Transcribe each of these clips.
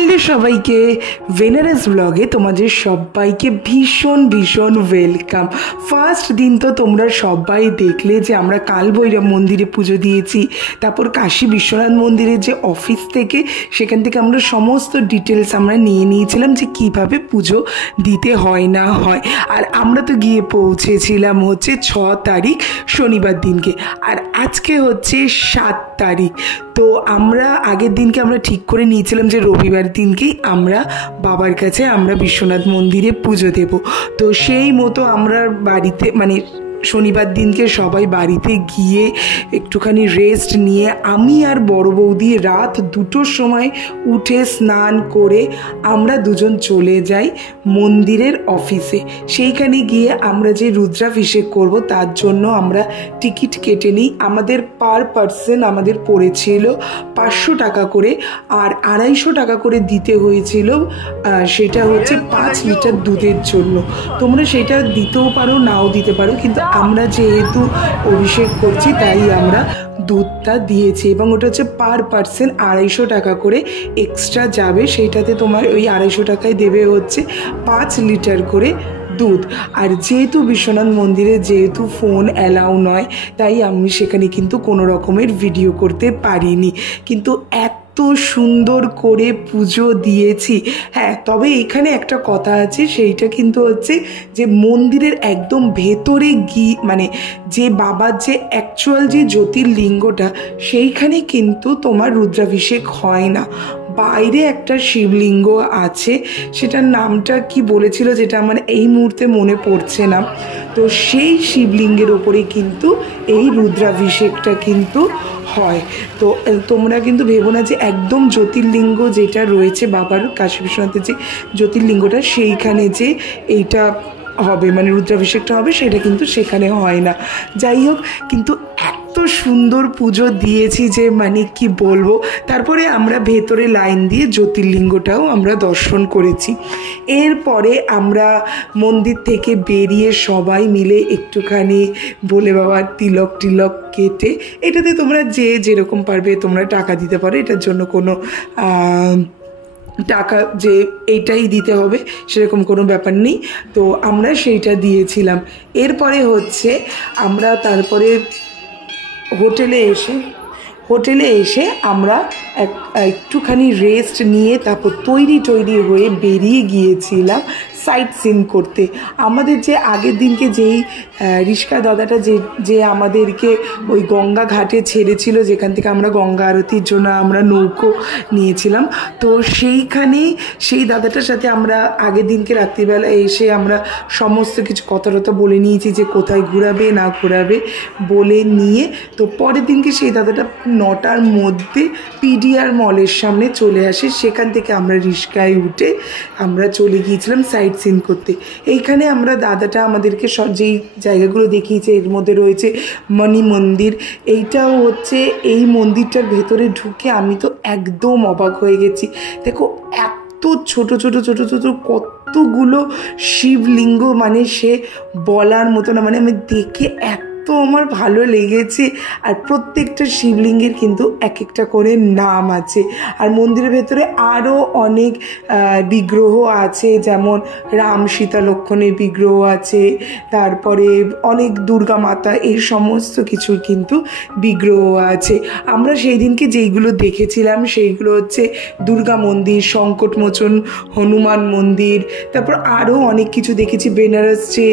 Hello সবাইকে, ভেনারেস ব্লগে তোমাদের সবাইকে ভীষণ ভীষণ ওয়েলকাম। ফার্স্ট দিন তো তোমরা সবাই দেখলে যে আমরা কাল ভৈরব মন্দিরে পুজো দিয়েছি, তারপর কাশী বিশ্বনাথ মন্দিরে যে অফিস থেকে সেখান থেকে আমরা সমস্ত ডিটেলস আমরা নিয়ে নিয়েছিলাম যে কিভাবে পুজো দিতে হয় না হয়। আর আমরা তো গিয়ে পৌঁছেছিলাম হচ্ছে 6 তারিখ শনিবার দিনকে, আর আজকে হচ্ছে 7 তারিখ। তো আমরা আগের দিনকে আমরা ঠিক করে নিয়েছিলাম যে রবিবার দিনকেই আমরা বাবার কাছে আমরা বিশ্বনাথ মন্দিরে পুজো দেব। তো সেই মতো আমরা বাড়িতে মানে শনিবার দিনকে সবাই বাড়িতে গিয়ে একটুখানি রেস্ট নিয়ে আমি আর বড় বৌদি রাত 2টোর সময় উঠে স্নান করে আমরা দুজন চলে যাই মন্দিরের অফিসে। সেইখানে গিয়ে আমরা যে রুদ্রাভিষেক করব তার জন্য আমরা টিকিট কেটে নিই। আমাদের পার পার্সন আমাদের পড়েছিল 500 টাকা করে, আর 250 টাকা করে দিতে হয়েছিল। সেটা হচ্ছে 5 লিটার দুধের জন্য। তোমরা সেটা দিতেও পারো নাও দিতে পারো, কিন্তু আমরা যেহেতু অভিষেক করছি তাই আমরা দুধটা দিয়েছি, এবং ওটা হচ্ছে পার পার্সন 250 টাকা করে এক্সট্রা যাবে। সেইটাতে তোমার ওই 250 টাকায় দেবে হচ্ছে 5 লিটার করে দুধ। আর যেহেতু বিশ্বনাথ মন্দিরে যেহেতু ফোন অ্যালাউ নয়, তাই আমি সেখানে কিন্তু কোনো রকমের ভিডিও করতে পারিনি, কিন্তু এত সুন্দর করে পুজো দিয়েছি। হ্যাঁ, তবে এখানে একটা কথা আছে, সেইটা কিন্তু হচ্ছে যে মন্দিরের একদম ভেতরে গিয়ে মানে যে বাবার যে অ্যাকচুয়াল যে জ্যোতির্লিঙ্গটা সেইখানে কিন্তু তোমার রুদ্রাভিষেক হয় না। বাইরে একটা শিবলিঙ্গ আছে, সেটার নামটা কি বলেছিল যেটা আমার এই মুহূর্তে মনে পড়ছে না। তো সেই শিবলিঙ্গের ওপরে কিন্তু এই রুদ্রাভিষেকটা কিন্তু হয়। তো তোমরা কিন্তু ভেবো না যে একদম জ্যোতির্লিঙ্গ যেটা রয়েছে বাবার কাশী বিশ্বনাথের যে জ্যোতির্লিঙ্গটা সেইখানে যে এইটা হবে মানে রুদ্রাভিষেকটা হবে, সেটা কিন্তু সেখানে হয় না। যাই হোক, কিন্তু এত সুন্দর পুজো দিয়েছি যে মানে কি বলবো। তারপরে আমরা ভেতরে লাইন দিয়ে জ্যোতির্লিঙ্গটাও আমরা দর্শন করেছি। এরপরে আমরা মন্দির থেকে বেরিয়ে সবাই মিলে একটুখানি ভোলে বাবার তিলক টিলক কেটে, এটাতে তোমরা যে যেরকম পারবে তোমরা টাকা দিতে পারো, এটার জন্য কোনো টাকা যে এইটাই দিতে হবে সেরকম কোনো ব্যাপার নেই। তো আমরা সেইটা দিয়েছিলাম। এরপরে হচ্ছে আমরা তারপরে হোটেলে এসে আমরা একটুখানি রেস্ট নিয়ে তারপর তৈরি হয়ে বেরিয়ে গিয়েছিলাম সাইট সিন করতে। আমাদের যে আগের দিনকে যেই রিস্কা দাদাটা যে আমাদেরকে ওই গঙ্গা ঘাটে ছেড়েছিল, যেখান থেকে আমরা গঙ্গা আরতির জন্য আমরা নৌকো নিয়েছিলাম, তো সেইখানেই সেই দাদাটার সাথে আমরা আগের দিনকে রাত্রিবেলা এসে আমরা সমস্ত কিছু কথা বলে নিয়েছি যে কোথায় ঘোরাবে না ঘোরাবে বলে নিয়ে, তো পরের দিনকে সেই দাদাটা 9টার মধ্যে পিডিআর মলের সামনে চলে আসে। সেখান থেকে আমরা রিস্কায় উঠে আমরা চলে গিয়েছিলাম সাইট সিন করতে। এইখানে আমরা দাদাটা আমাদেরকে যেই জায়গাগুলো দেখিয়েছে এর মধ্যে রয়েছে মণি মন্দির। এইটাও হচ্ছে এই মন্দিরটার ভেতরে ঢুকে আমি তো একদম অবাক হয়ে গেছি। দেখো এত ছোট কতগুলো শিবলিঙ্গ, মানে সে বলার মতো না, মানে আমি দেখে তো আমার ভালো লেগেছে। আর প্রত্যেকটা শিবলিঙ্গের কিন্তু এক একটা করে নাম আছে। আর মন্দিরের ভেতরে আরও অনেক বিগ্রহ আছে, যেমন রাম সীতা লক্ষ্মণের বিগ্রহ আছে, তারপরে অনেক দুর্গা মাতা, এই সমস্ত কিছু কিন্তু বিগ্রহ আছে। আমরা সেই দিনকে যেইগুলো দেখেছিলাম সেইগুলো হচ্ছে দুর্গা মন্দির, সংকটমোচন হনুমান মন্দির, তারপর আরও অনেক কিছু দেখেছি। বেনারস যে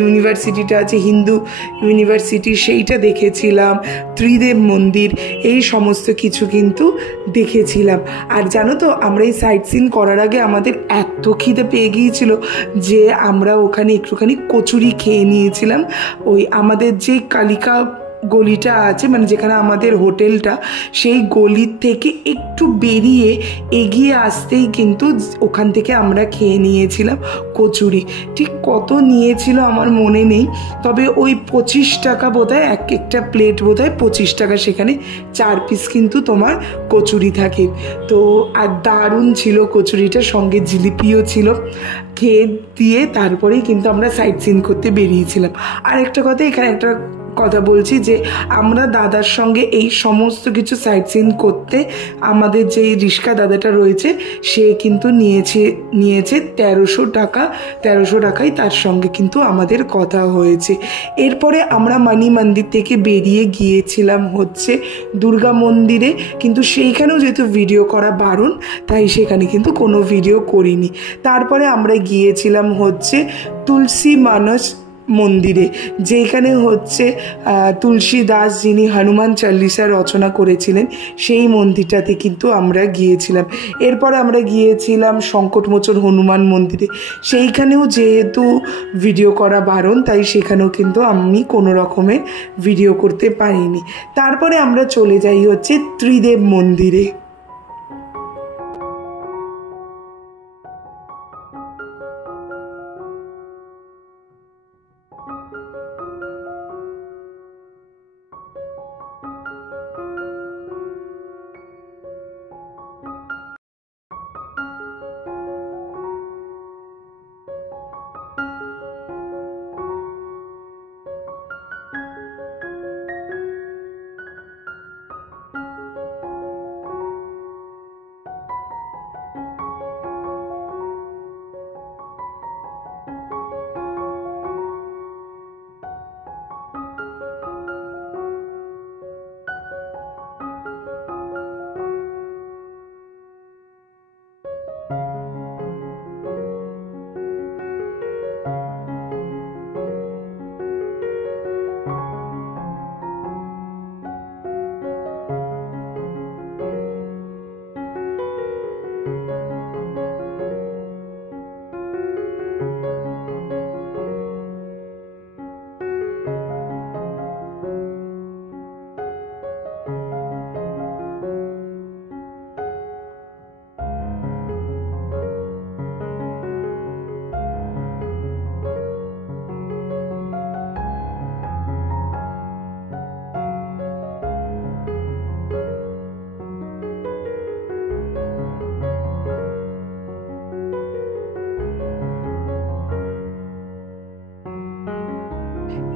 ইউনিভার্সিটিটা আছে হিন্দু ইউনিভার্সিটি, সেইটা দেখেছিলাম, ত্রিদেব মন্দির, এই সমস্ত কিছু কিন্তু দেখেছিলাম। আর জানো তো, আমরা এই সাইট সিন করার আগে আমাদের এত খিদে পেয়ে গিয়েছিল যে আমরা ওখানে একটুখানি কচুরি খেয়ে নিয়েছিলাম। ওই আমাদের যে কালিকা গলিটা আছে, মানে যেখানে আমাদের হোটেলটা, সেই গলির থেকে একটু বেরিয়ে এগিয়ে আসতেই কিন্তু ওখান থেকে আমরা খেয়ে নিয়েছিলাম কচুরি। ঠিক কত নিয়েছিল আমার মনে নেই, তবে ওই 25 টাকা বোধহয় একটা প্লেট, বোধহয় 25 টাকা। সেখানে 4 পিস কিন্তু তোমার কচুরি থাকে। তো আর দারুণ ছিল কচুরিটা, সঙ্গে জিলিপিও ছিল। খেয়ে দিয়ে তারপরেই কিন্তু আমরা সাইট সিন করতে বেরিয়েছিলাম। আর একটা কথা, এখানে একটা কথা বলছি যে আমরা দাদার সঙ্গে এই সমস্ত কিছু সাইট সিন করতে আমাদের যে রিস্কা দাদাটা রয়েছে সে কিন্তু নিয়েছে 1300 টাকা। 1300 টাকায় তার সঙ্গে কিন্তু আমাদের কথা হয়েছে। এরপরে আমরা মানি মন্দির থেকে বেরিয়ে গিয়েছিলাম হচ্ছে দুর্গা মন্দিরে, কিন্তু সেইখানেও যেহেতু ভিডিও করা বারণ তাই সেখানে কিন্তু কোনো ভিডিও করিনি। তারপরে আমরা গিয়েছিলাম হচ্ছে তুলসী মানস মন্দিরে, যেখানে হচ্ছে তুলসী দাস যিনি হনুমান চালিসা রচনা করেছিলেন সেই মন্দিরটাতে কিন্তু আমরা গিয়েছিলাম। এরপরে আমরা গিয়েছিলাম সংকটমোচন হনুমান মন্দিরে, সেইখানেও যেহেতু ভিডিও করা বারণ তাই সেখানেও কিন্তু আমি কোনো রকমের ভিডিও করতে পারিনি। তারপরে আমরা চলে যাই হচ্ছে ত্রিদেব মন্দিরে।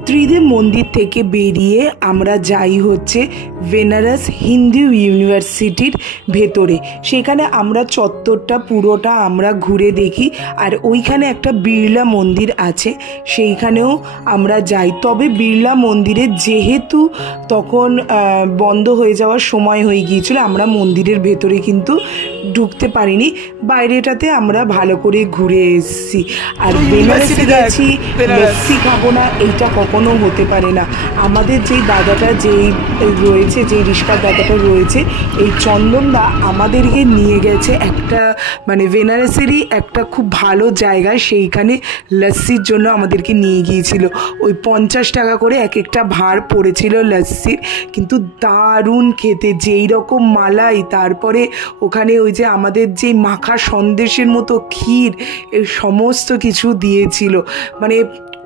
ত্রিদেব মন্দির থেকে বেরিয়ে আমরা যাই হচ্ছে বেনারস হিন্দু ইউনিভার্সিটির ভেতরে। সেখানে আমরা চত্বরটা পুরোটা আমরা ঘুরে দেখি, আর ওইখানে একটা বিড়লা মন্দির আছে সেইখানেও আমরা যাই। তবে বিড়লা মন্দিরে যেহেতু তখন বন্ধ হয়ে যাওয়ার সময় হয়ে গিয়েছিল আমরা মন্দিরের ভেতরে কিন্তু ঢুকতে পারিনি, বাইরেটাতে আমরা ভালো করে ঘুরে এসেছি। আর বেনারসে গেছি লস্যি খাবো না এইটা কখনো হতে পারে না। আমাদের যেই দাদাটা যেই রয়েছে, যেই রিস্কার দাদাটা রয়েছে, এই চন্দনদা আমাদেরকে নিয়ে গেছে একটা মানে বেনারসেরই একটা খুব ভালো জায়গায়, সেইখানে লস্যির জন্য আমাদেরকে নিয়ে গিয়েছিল। ওই 50 টাকা করে এক একটা ভার পড়েছিল লস্যির, কিন্তু দারুণ খেতে, যেই রকম মালাই, তারপরে ওখানে ওই যে আমাদের যে মাখা সন্দেশের মতো ক্ষীর, এই সমস্ত কিছু দিয়েছিল, মানে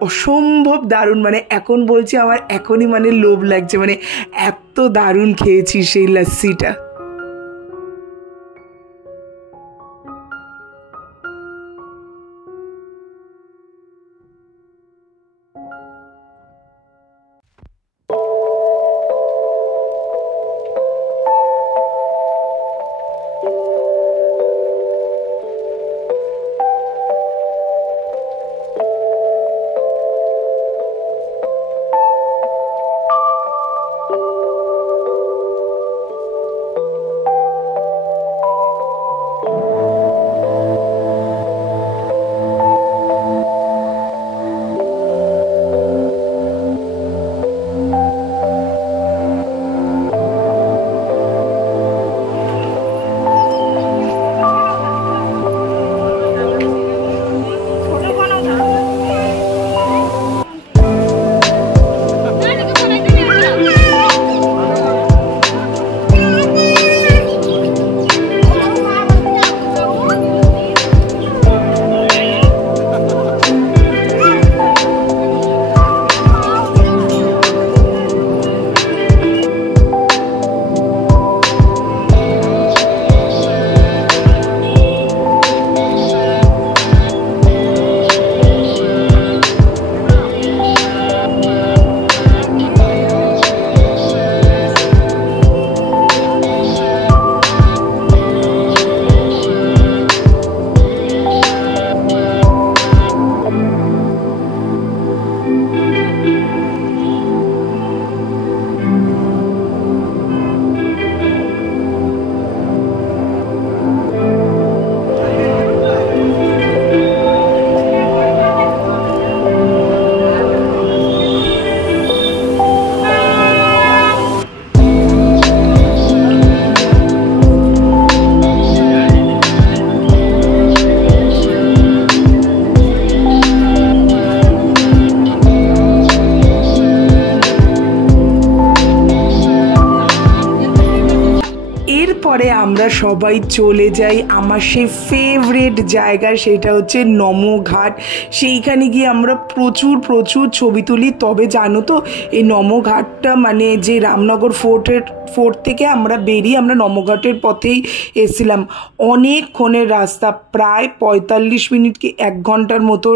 অসম্ভব দারুণ। মানে এখন বলছি আমার এখনই মানে লোভ লাগছে, মানে এত দারুণ খেয়েছি সেই লস্যিটা। সবাই চলে যাই আমার সেই ফেভারিট জায়গা, সেটা হচ্ছে নমঘাট। সেইখানে গিয়ে আমরা প্রচুর প্রচুর ছবি তুলি। তবে জানো তো এই নমঘাটটা মানে যে রামনগর ফোর্ট থেকে আমরা বেরিয়ে আমরা নমঘাটের পথেই এসেছিলাম। অনেকক্ষণের রাস্তা, প্রায় 45 মিনিট কি 1 ঘন্টার মতো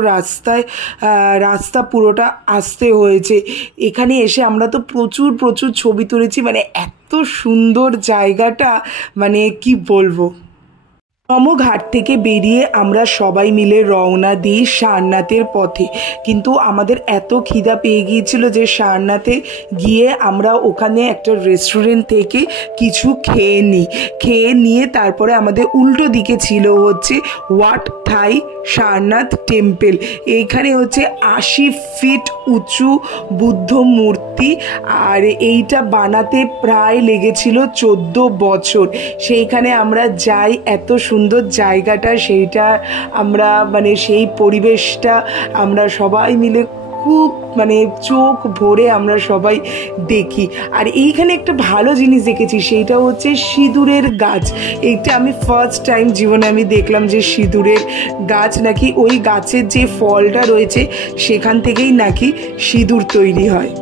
রাস্তা পুরোটা আসতে হয়েছে। এখানে এসে আমরা তো প্রচুর প্রচুর ছবি তুলেছি, মানে এত সুন্দর জায়গাটা, মানে কি বলবো। নমঘাট থেকে বেরিয়ে আমরা সবাই মিলে রওনা দিই সারনাথের পথে। কিন্তু আমাদের এত খিদা পেয়ে গিয়েছিল যে সারনাথে গিয়ে আমরা ওখানে একটা রেস্টুরেন্ট থেকে কিছু খেয়ে নিয়ে তারপরে আমাদের উল্টো দিকে ছিল হচ্ছে ওয়াট থাই সারনাথ টেম্পল। এইখানে হচ্ছে 80 ফিট উঁচু বুদ্ধ মূর্তি, আর এইটা বানাতে প্রায় লেগেছিল 14 বছর। সেইখানে আমরা যাই, এত সুন্দর জায়গাটা, সেইটা আমরা মানে সেই পরিবেশটা আমরা সবাই মিলে খুব মানে চোখ ভরে আমরা সবাই দেখি। আর এইখানে একটা ভালো জিনিস দেখেছি, সেইটা হচ্ছে সিঁদুরের গাছ। এইটা আমি ফার্স্ট টাইম জীবনে আমি দেখলাম যে সিঁদুরের গাছ নাকি ওই গাছের যে ফলটা রয়েছে সেখান থেকেই নাকি সিঁদুর তৈরি হয়।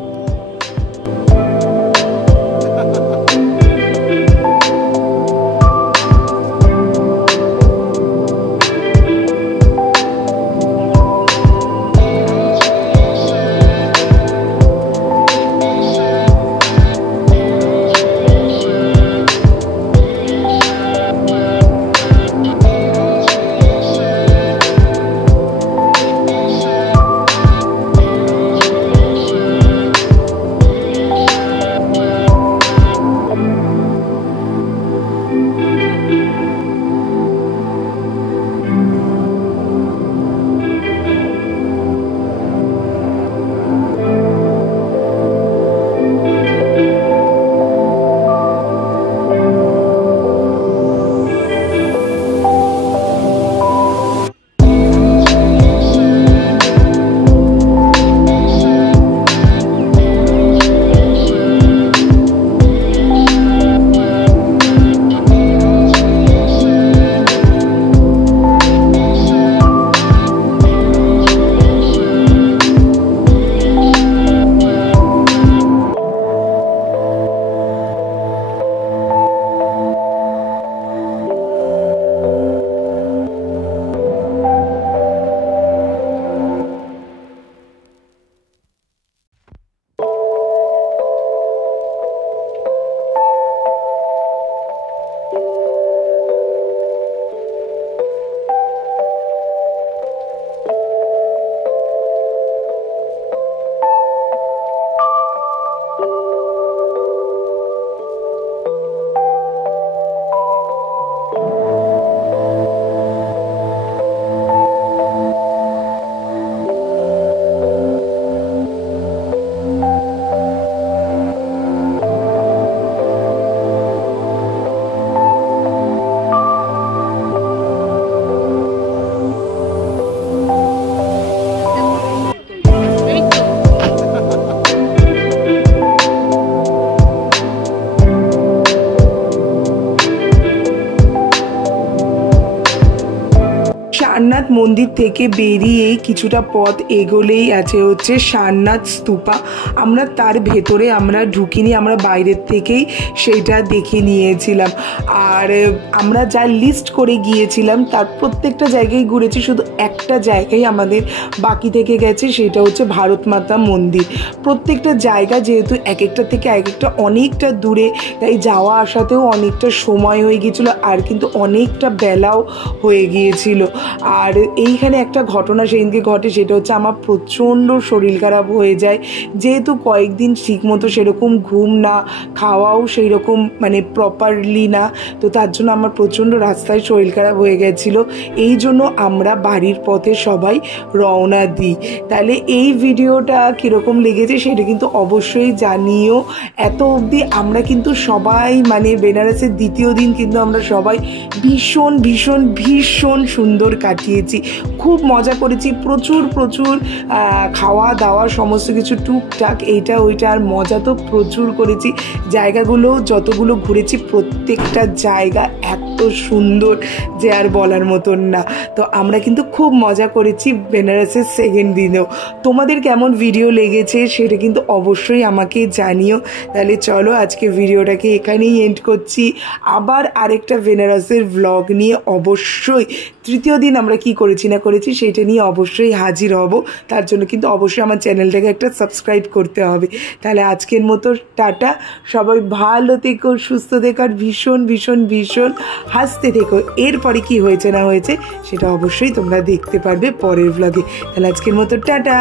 সারনাথ মন্দির থেকে বেরিয়ে কিছুটা পথ এগোলেই আছে হচ্ছে সারনাথ স্তূপা। আমরা তার ভেতরে আমরা ঢুকিনি, আমরা বাইরের থেকেই সেইটা দেখে নিয়েছিলাম। আর আমরা যা লিস্ট করে গিয়েছিলাম তার প্রত্যেকটা জায়গায় ঘুরেছি, শুধু একটা জায়গায় আমাদের বাকি থেকে গেছে, সেটা হচ্ছে ভারত মাতা মন্দির। প্রত্যেকটা জায়গা যেহেতু এক একটা থেকে এক একটা অনেকটা দূরে, তাই যাওয়া আসাতেও অনেকটা সময় হয়ে গিয়েছিলো, আর কিন্তু অনেকটা বেলাও হয়ে গিয়েছিল। আর এইখানে একটা ঘটনা সেদিনকে ঘটে, সেটা হচ্ছে আমার প্রচণ্ড শরীর খারাপ হয়ে যায়, যেহেতু কয়েকদিন ঠিকমতো সেরকম ঘুম না, খাওয়াও সেই রকম মানে প্রপারলি না, তো তার জন্য আমার প্রচণ্ড রাস্তায় শরীর খারাপ হয়ে গেছিলো। এই জন্য আমরা বাড়ির পথে সবাই রওনা দিই। তাহলে এই ভিডিওটা কীরকম লেগেছে সেটা কিন্তু অবশ্যই জানিও। এত অবধি আমরা কিন্তু সবাই মানে বেনারসের দ্বিতীয় দিন কিন্তু আমরা সবাই ভীষণ ভীষণ ভীষণ সুন্দর কাটিয়েছি। কাটিয়েছি, খুব মজা করেছি, প্রচুর প্রচুর খাওয়া দাওয়া সমস্ত কিছু টুকটাক এইটা ওইটা, আর মজা তো প্রচুর করেছি। জায়গাগুলো যতগুলো ঘুরেছি প্রত্যেকটা জায়গা এত সুন্দর যে আর বলার মতন না। তো আমরা কিন্তু খুব মজা করেছি বেনারসের সেকেন্ড দিনেও। তোমাদের কেমন ভিডিও লেগেছে সেটা কিন্তু অবশ্যই আমাকে জানিও। তাহলে চলো আজকে ভিডিওটাকে এখানেই এন্ড করছি। আবার আরেকটা বেনারসের ভ্লগ নিয়ে অবশ্যই তৃতীয় দিন আমরা কি করেছি না করেছি সেটা নিয়ে অবশ্যই হাজির হব। তার জন্য কিন্তু অবশ্যই আমার চ্যানেলটাকে একটা সাবস্ক্রাইব করতে হবে। তাহলে আজকের মতো টাটা, সবাই ভালো থেকো, সুস্থ থেকো, আর ভীষণ ভীষণ ভীষণ হাসতে থেকো। এরপরে কি হয়েছে না হয়েছে সেটা অবশ্যই তোমরা দেখতে পারবে পরের ভ্লগে। তাহলে আজকের মতো টাটা।